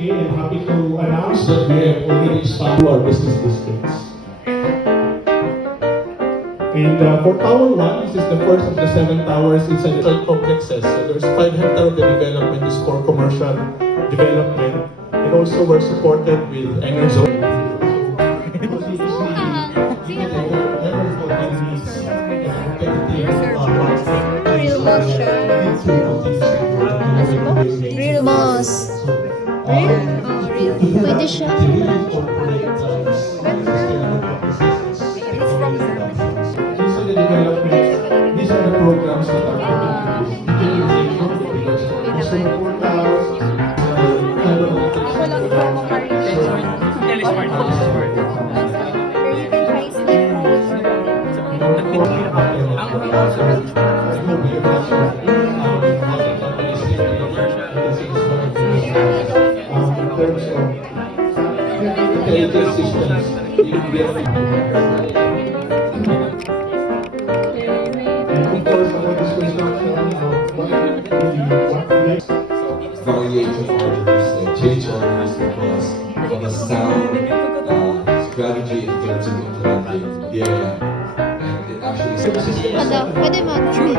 Okay, I'm happy to announce that we have already expanded our business districts. And for Tower 1, this is the first of the 7 towers inside the third complexes. So there's 5 hectares of the development is for commercial development. And also we're supported with Enerzo. Real boss siya. Real boss. Real? Real. Pwede siya. These are the programs that are variation orders and change orders because of the sound strategy in terms of implementing the area. And it actually Pwede mag-spin.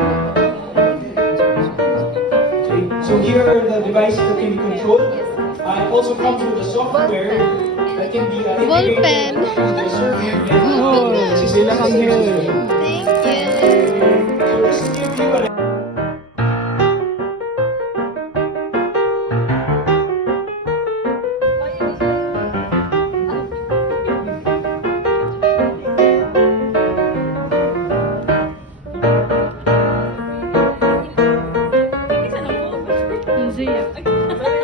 So here are the devices that can be controlled. It also comes with the software that can be Ballpen. integrated with the server. Sila kang here. Thank you. So this gives you an Easy.